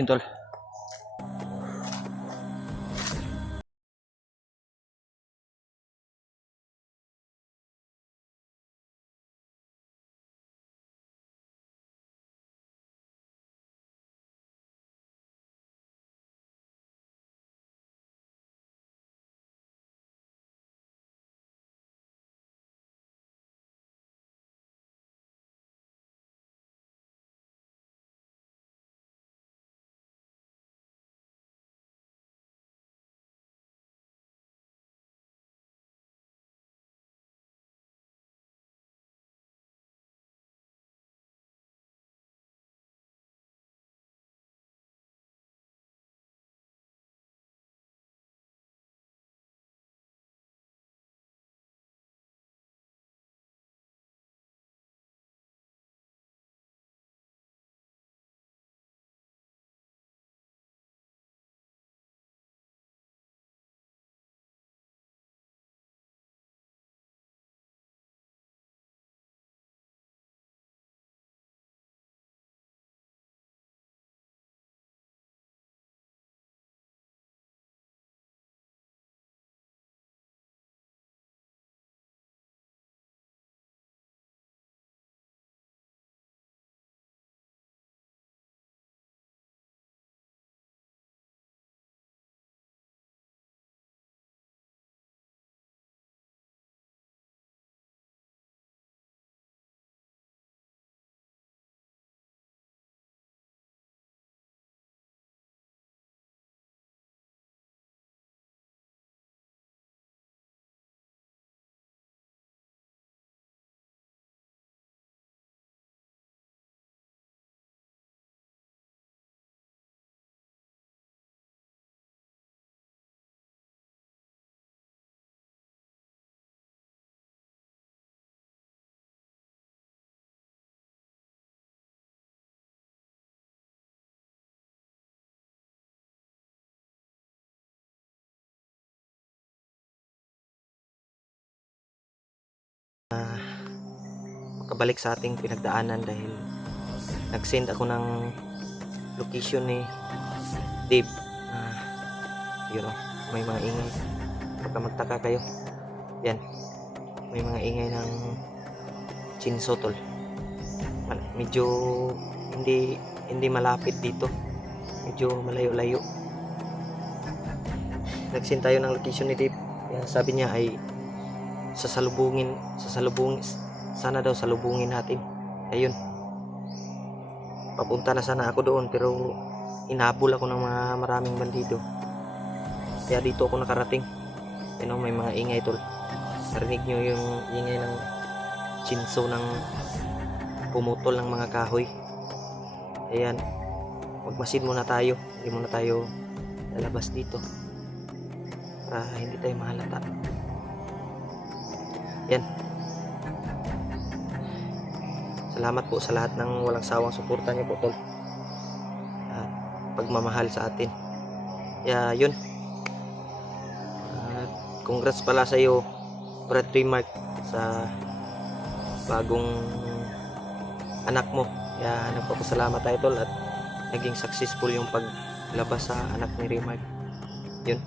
Yun tol. Makabalik sa ating pinagdaanan dahil nag-send ako ng location ni Dave. Yun o, may mga ingay. Baka magtaka kayo. Yan, may mga ingay ng chinso tol. Medyo hindi malapit dito. Medyo malayo-layo. Nag-send tayo ng location ni Dave. Yan, sabi niya ay sasalubungin, sana daw salubungin natin. Ayun, papunta na sana ako doon pero inabol ako ng maraming bandido, kaya dito ako nakarating. May mga ingay tol. Narinig nyo yung ingay ng chinso ng pumutol ng mga kahoy. Ayan, magmasid muna tayo, hindi muna tayo lalabas dito para hindi tayo mahalata. Yan, salamat po sa lahat ng walang sawang suporta niyo po tol, at pagmamahal sa atin. Yun, congrats pala sa iyo Brad Remark sa bagong anak mo. Nagpapasalamat tayo tol at naging successful yung paglabas sa anak ni Remark. Yun,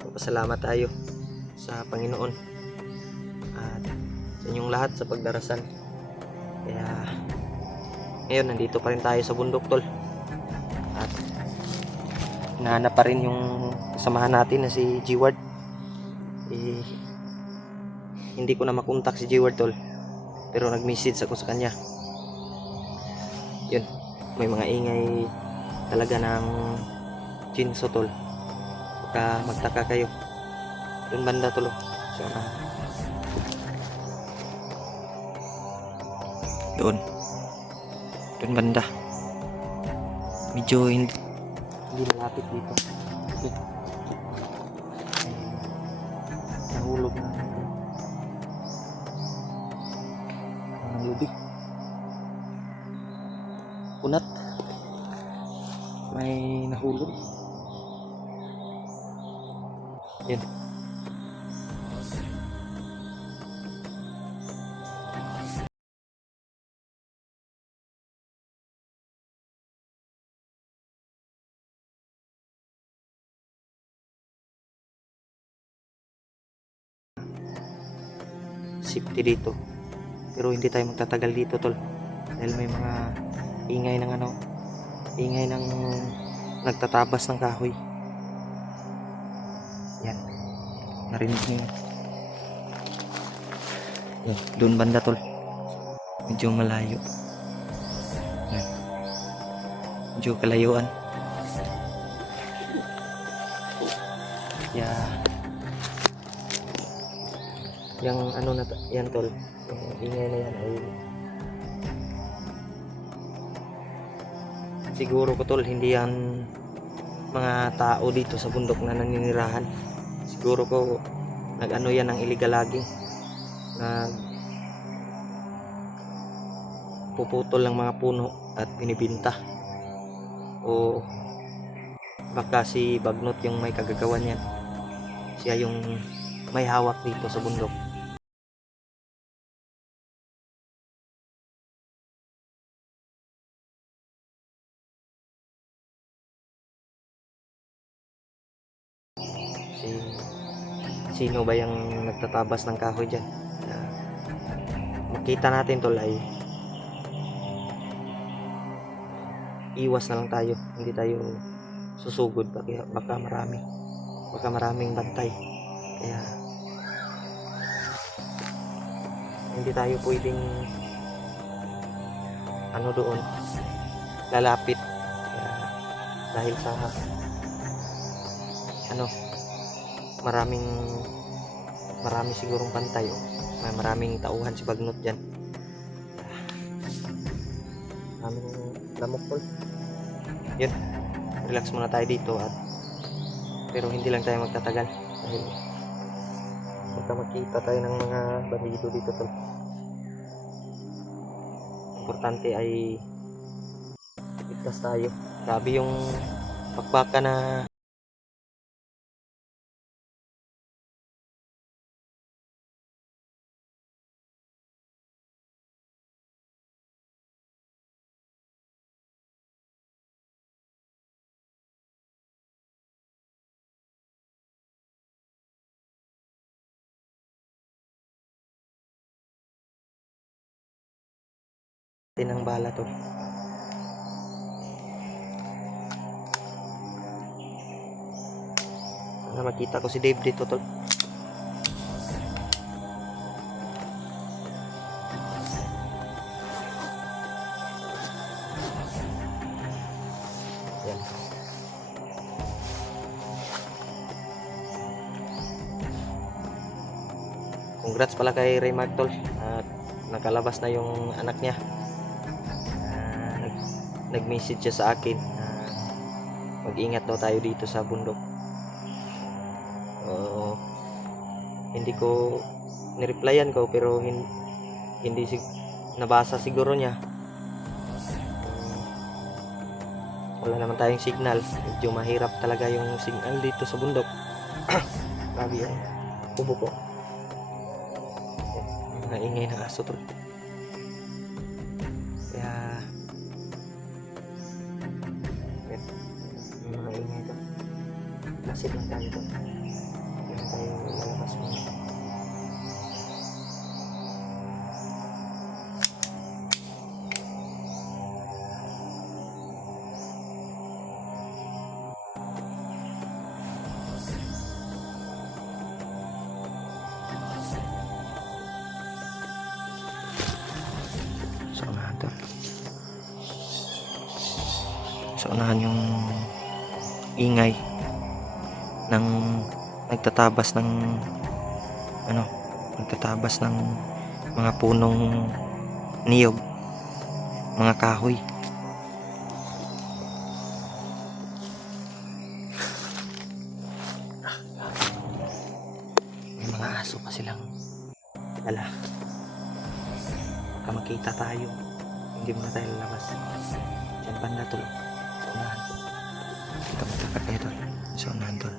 papasalamat tayo sa Panginoon at sa inyong lahat sa pagdarasal. Kaya ngayon nandito pa rin tayo sa bundok tol, at hinahanap pa rin yung kasamahan natin na si G-Ward. Hindi ko na makontak si G-Ward tol, pero nag-message ako sa kanya. Yun, may mga ingay talaga ng chinso tol. Baka magtaka kayo. Doon banda tol, so doon banda, medyo hindi malapit dito. Okay. Nahulog na ang lubig, kunat, may nahulog. Yun. safety dito. Pero hindi tayo magtatagal dito tol, dahil may mga ingay ng ingay ng nagtatabas ng kahoy. Yan, narinig niyo yan. Doon banda tol, medyo malayo. Yan, medyo kalayuan. Yung yan tol, yung ingay na yan ay siguro ko tol, hindi yan mga tao dito sa bundok na naninirahan. Siguro ko yan ng illegal logging, puputol ng mga puno at binibinta, o baka si Bagnot yung may kagagawan yan, siya yung may hawak dito sa bundok. Sino ba yung nagtatabas ng kahoy dyan? Makita natin tol ay iwas na lang tayo, hindi tayo susugod, baka maraming bantay, kaya hindi tayo pwedeng doon lalapit, kaya dahil sa marami sigurong bantay, may maraming tauhan si Bagnot dyan, maraming lamok tol. Yun, relax muna tayo dito, pero hindi lang tayo magtatagal dahil baka makita tayo ng mga bandido dito tol. Importante ay ligtas tayo. Grabe yung pakbaka na ng bala tol. Sana makita ko si Dave dito tol. Yan. Congrats pala kay Ray Mark tol, at nakalabas na yung anak niya. Nag-message siya sa akin na mag-ingat daw tayo dito sa bundok. Hindi ko nireplyan ko, pero hindi nabasa siguro niya. Wala naman tayong signal, medyo mahirap talaga yung signal dito sa bundok. Grabe yung kubo ko, mga ingay ng aso tol. Kaya mga ingay to, masid lang tayo to, hindi na tayo lalabas mo. So unahan yung ingay ng nagtatabas ng mga punong niyog, mga kahoy. May mga aso pa silang dala, baka makita tayo, hindi muna tayo lalabas. Diyan banda tol, sa unahan. Dito matapat kayo tol, sa unahan tol.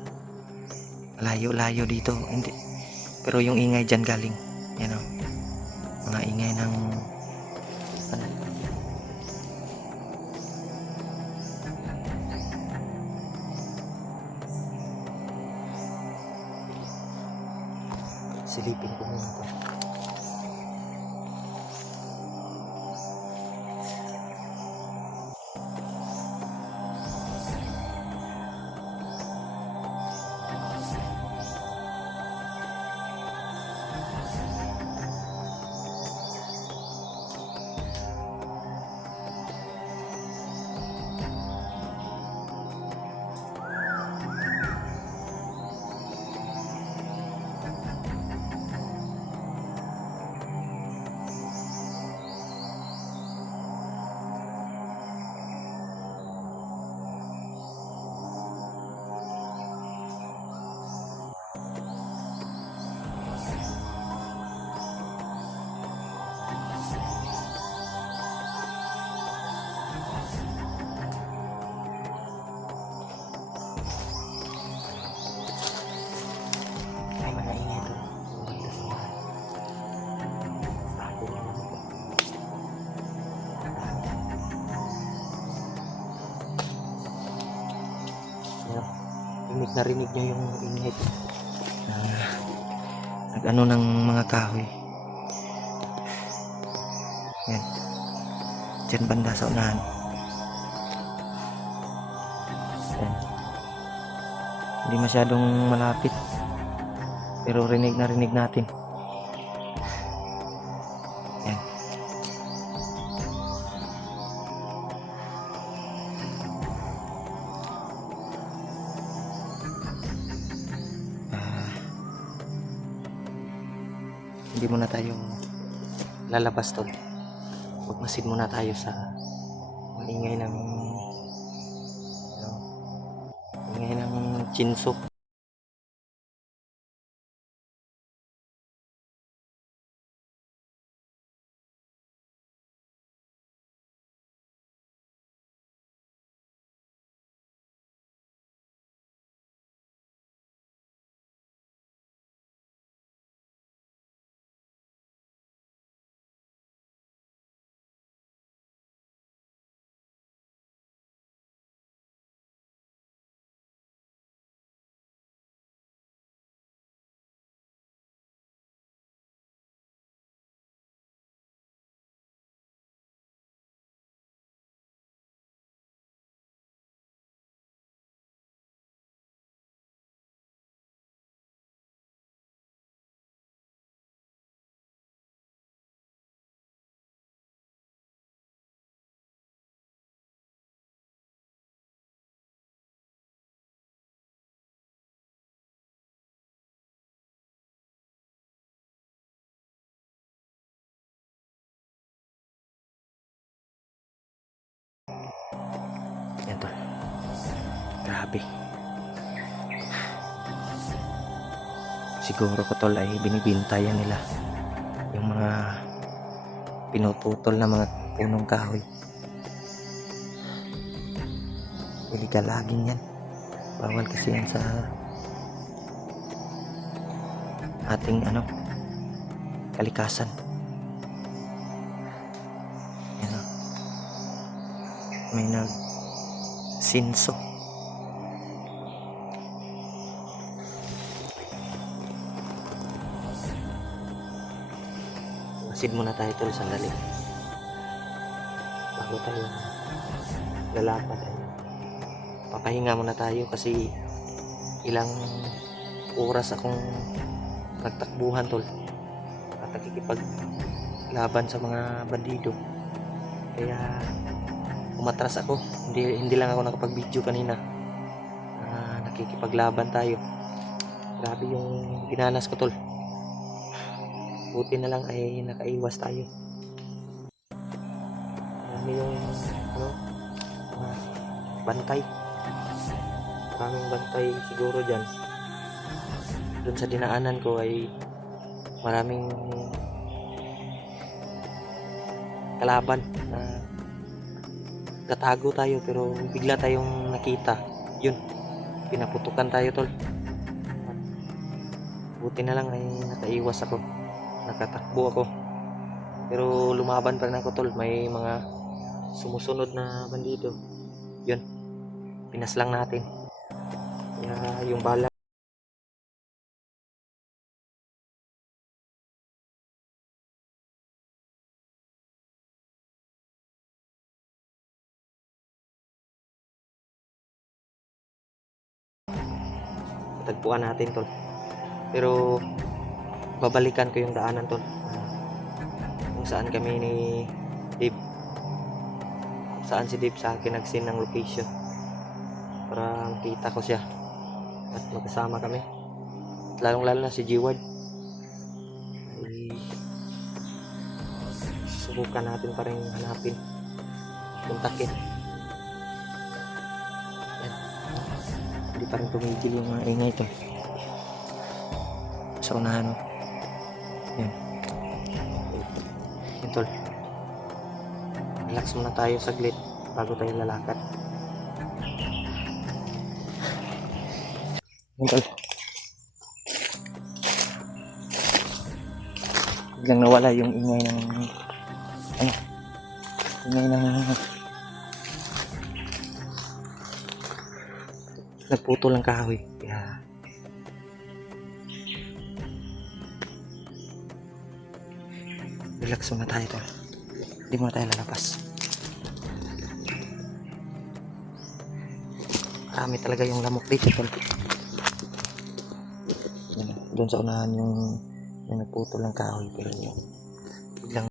Layo dito, hindi, pero yung ingay dyan galing, yan o, mga ingay ng silipin ko muna to. Rinig nyo yung ingay na nag-ano ng mga kahoy. Yan. Diyan banda sa unahan. Yan. Hindi masyadong malapit. Pero rinig natin. Yan. Hindi muna tayo lalabas tol. Magmasid muna tayo sa ingay ng chinso. Yan tol. Grabe. Siguro ko tol ay binibintayan nila yung mga pinuputol na mga punong kahoy. Illegal logging yan. Bawal kasi yan sa ating kalikasan. Yan o. May sinso. Masid muna tayo tol sandali bago tayo lalakad. Papahinga muna tayo kasi ilang oras akong nagtakbuhan tol at nakikipaglaban sa mga bandido, kaya umatras ako. Hindi lang ako nakapag-video kanina. Nakikipaglaban tayo. Grabe yung dinanas ko tol. Buti na lang ay nakaiwas tayo. Marami yung bantay. Maraming bantay siguro dyan. Doon sa dinaanan ko ay maraming kalaban na tatago tayo pero bigla tayong nakita. Yun, pinaputukan tayo tol. Buti na lang ay nakaiwas ako, nakatakbo ako, pero lumaban pa rin ako tol. May mga sumusunod na bandido. Yun, pinaslang natin. Kaya yung bala tagpuan natin tol. Pero babalikan ko yung daanan tol, kung saan kami ni Dave, kung saan si Dave sa akin nag-send ng location para makita ko siya at magkasama kami. Lalong lalo na si G-Ward ay subukan natin pa rin hanapin, kontakin. Hindi pa rin tumigil yung mga ingay to sa unahan. Yan. Yan tol. Relax muna tayo saglit bago tayo lalakad. Yan tol. Biglang nawala yung ingay ng nagputol ng kahoy. Kaya relax muna tayo tol. Hindi muna tayo lalabas. Marami talaga yung lamok dito tol. Doon sa unahan yung nagputol ng kahoy, pero biglang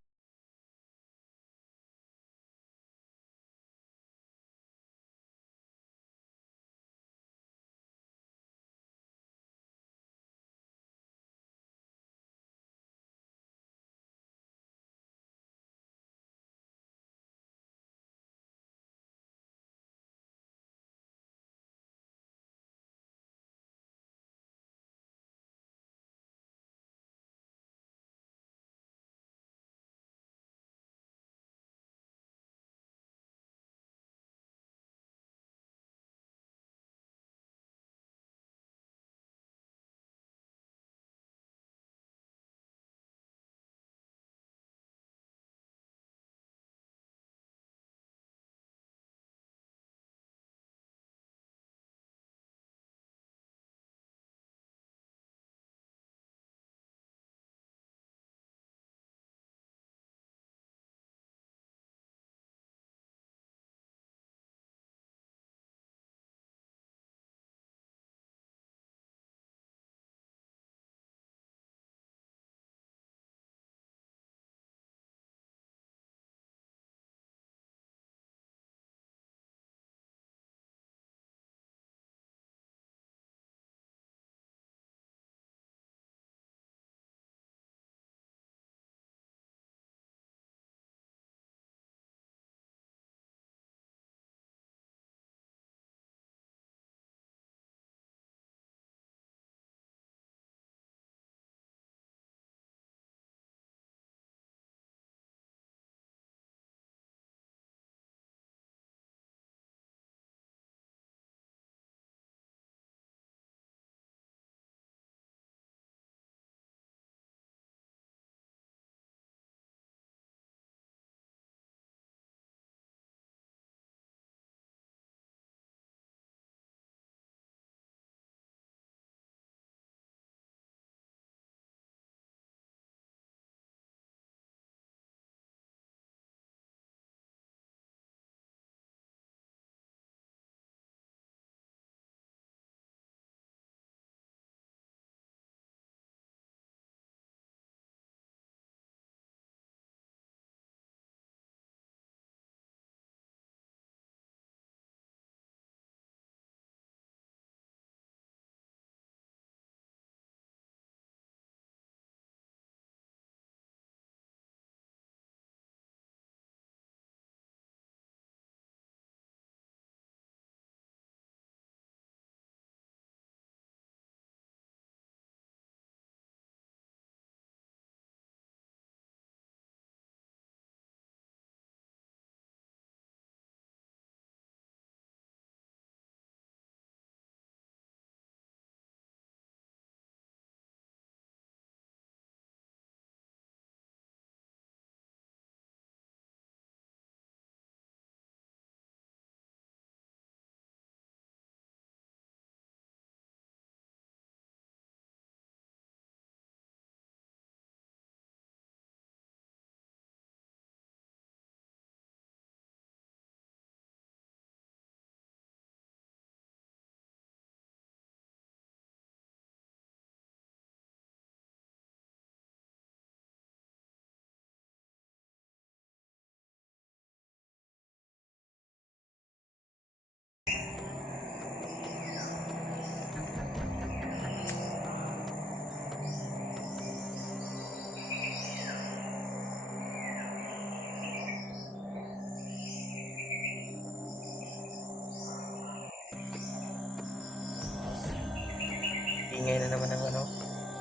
ingay na naman ng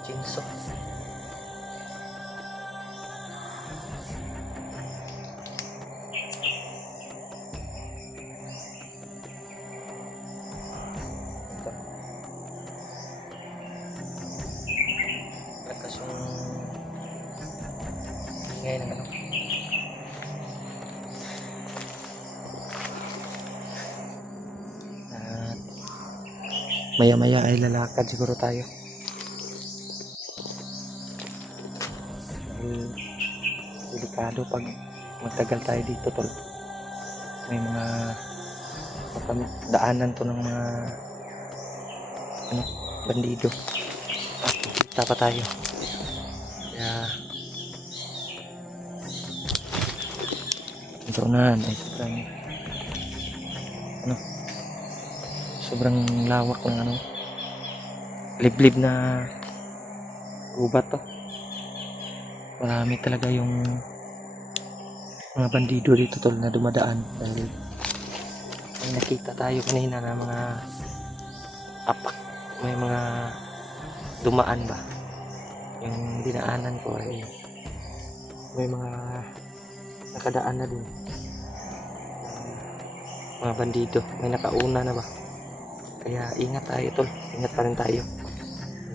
chinso. Ito. Lakas yung ingay ng at Maya maya ay lalakad siguro tayo. Dahil delikado pag magtagal tayo dito tol. May mga daanan to ng mga bandido. At kita pa tayo. Kaya ito unahan ay sobrang lawak ng liblib na gubat to. Marami talaga yung mga bandido dito tol na dumadaan dahil may nakita tayo kanina na mga apak, may mga dumaan ba yung dinaanan ko ay may mga nakadaan na din mga bandido, may nakauna na ba, kaya ingat tayo tol, ingat pa rin tayo.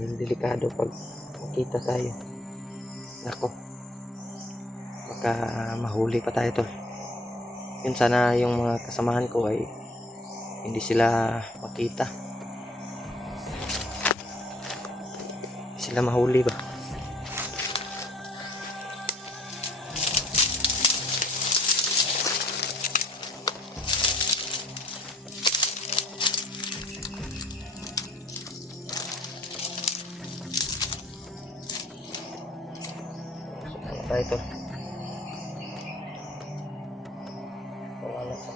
Yung delikado pag makita tayo, nako baka mahuli pa tayo tol. Yun, sana yung mga kasamahan ko ay hindi sila makita, sila mahuli ba. Sana tayo tol. Wala sa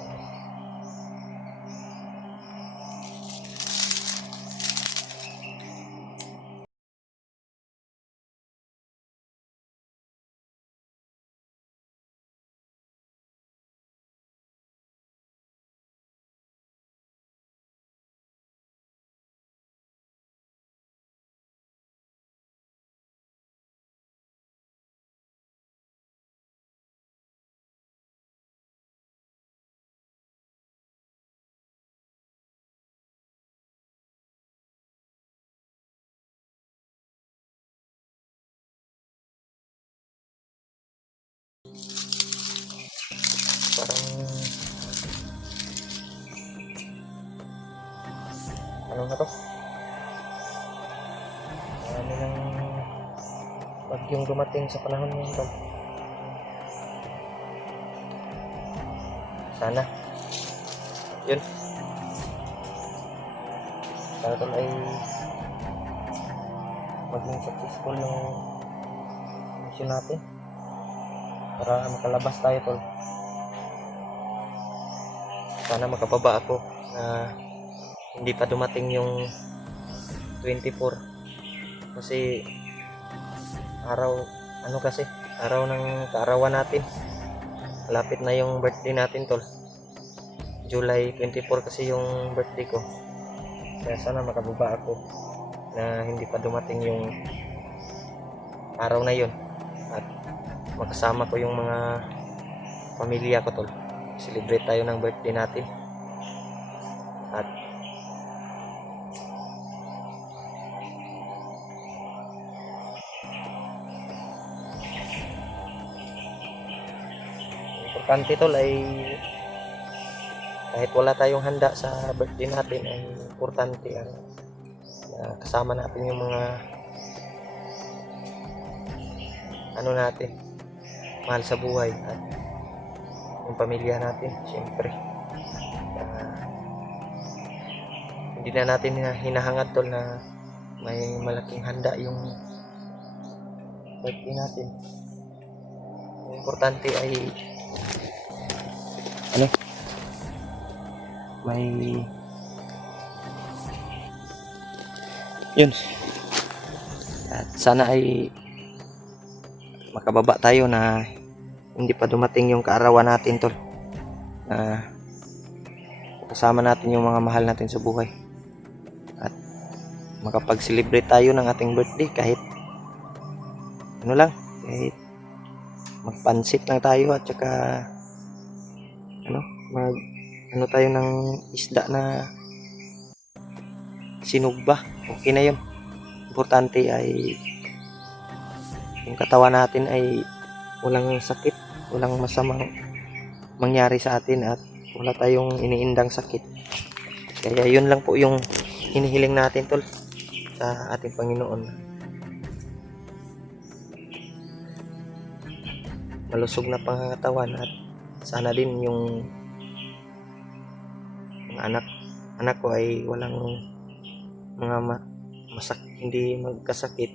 parang ano na to, marami ng bagyong dumating sa panahon ngayon tol. Sana yun, sana tol ay maging successful yung mission natin para makalabas tayo tol. Sana makababa ako na hindi pa dumating yung 24 kasi araw kasi araw ng kaarawan natin, malapit na yung birthday natin tol. July 24 kasi yung birthday ko, kaya sana makababa ako na hindi pa dumating yung araw na yun at makasama ko yung mga pamilya ko tol. Celebrate tayo ng birthday natin at importante tol ay kahit wala tayong handa sa birthday natin ay importante ang kasama natin yung mga natin mahal sa buhay at yung pamilya natin syempre. Hindi na natin hinahangad tol na may malaking handa yung birthday natin. Ang importante ay may yun, at sana ay makababa tayo na hindi pa dumating yung kaarawan natin tol, na kasama natin yung mga mahal natin sa buhay at makapag-celebrate tayo ng ating birthday kahit kahit magpansit lang tayo at saka tayo ng isda na sinugba, okay na yun. Importante ay yung katawan natin ay walang sakit, walang masamang mangyari sa atin at wala tayong iniindang sakit. Kaya yun lang po yung hinihiling natin tol sa ating Panginoon. Malusog na pangangatawan at sana din yung mga anak ko ay walang mga hindi magkasakit.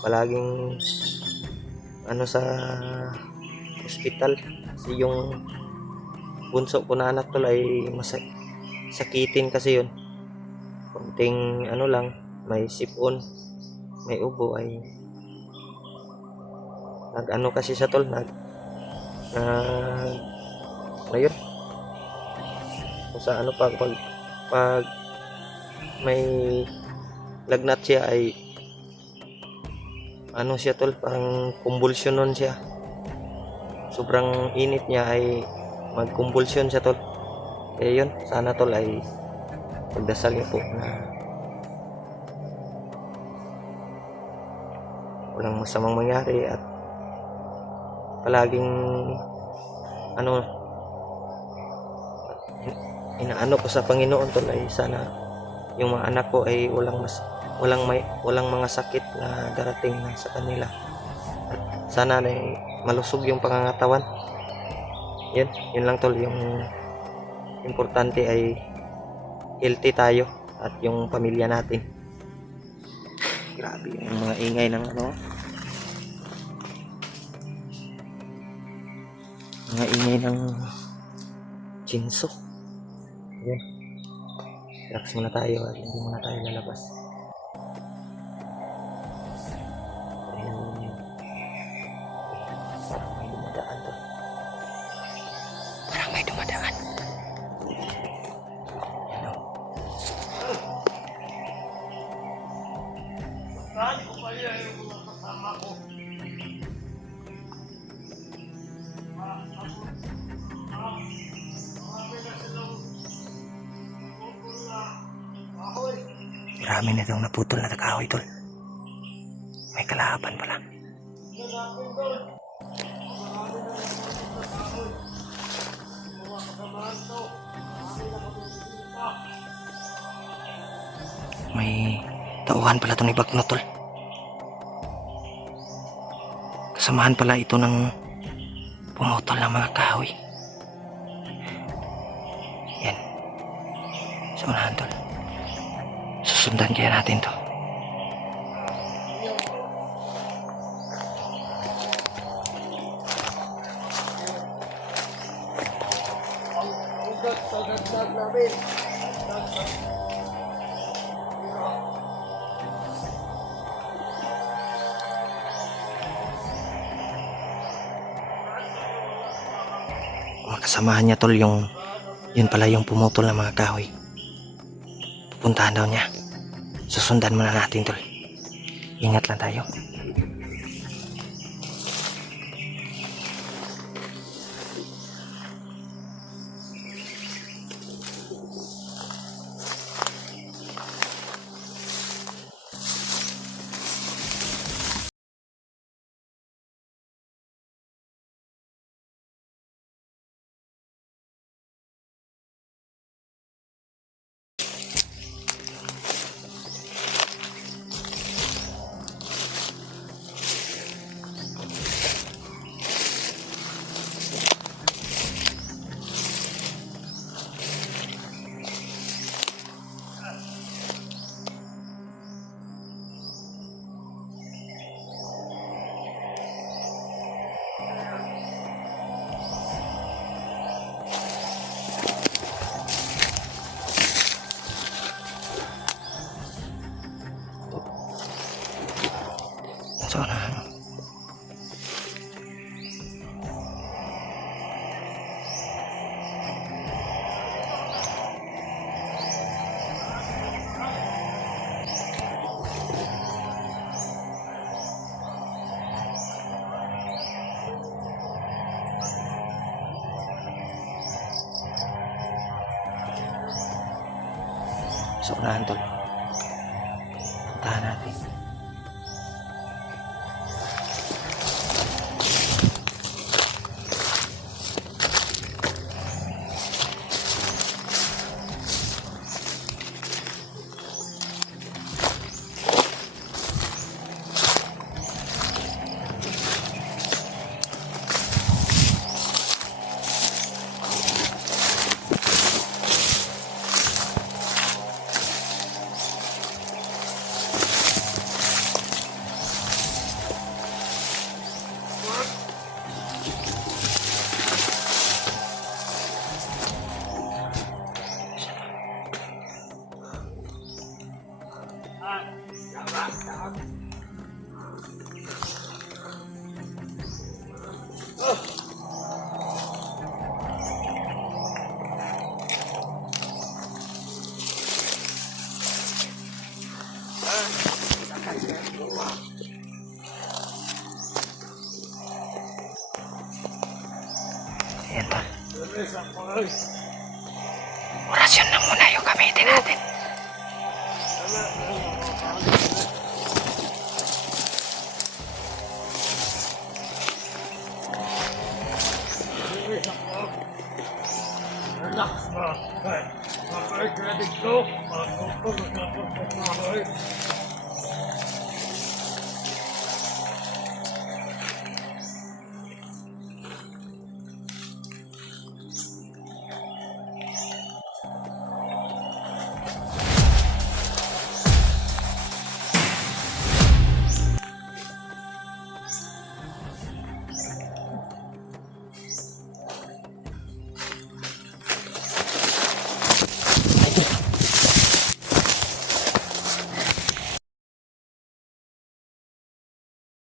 Palaging sa ospital kasi yung bunso ko na anak tol ay sakitin kasi yun. Konting lang, may sipon, may ubo ay kasi siya tol, ngayon kung sa pag may lagnat siya ay siya tol, parang kumbulsyonon siya. Sobrang init niya ay magkumbulsyon siya tol. Kaya yun, sana tol ay pagdasal niyo po na walang masamang mangyari at palaging inaano ko sa Panginoon tol ay sana yung mga anak ko ay walang mga sakit na darating na sa kanila at sana na malusog yung pangangatawan. Yun lang tol, yung importante ay healthy tayo at yung pamilya natin. Grabe yung mga ingay ng mga ingay ng chinso. Yan, relax muna tayo at hindi muna tayo lalabas. Parang may dumadaan to. Parang may dumadaan. Saan ko pa yan yung mga kasama ko? Marami na itong naputol na kahoy tol. May kalaban pala. May tauhan pala itong ibagno tol. Kasamahan pala ito ng pumutol ng mga kahoy. Yan. Sa unahan tol. Susundan kaya natin to. Makasamahan niya tol yun pala yung pumutol ng mga kahoy. Pupuntahan daw niya. Susundan muna natin tol. Ingat lang tayo. sa unahan tol. Puntahan natin. Ayan tol. Orasyon na muna yung gamitin natin. Relax na. Makaigredig ko. Ako ko magkakot na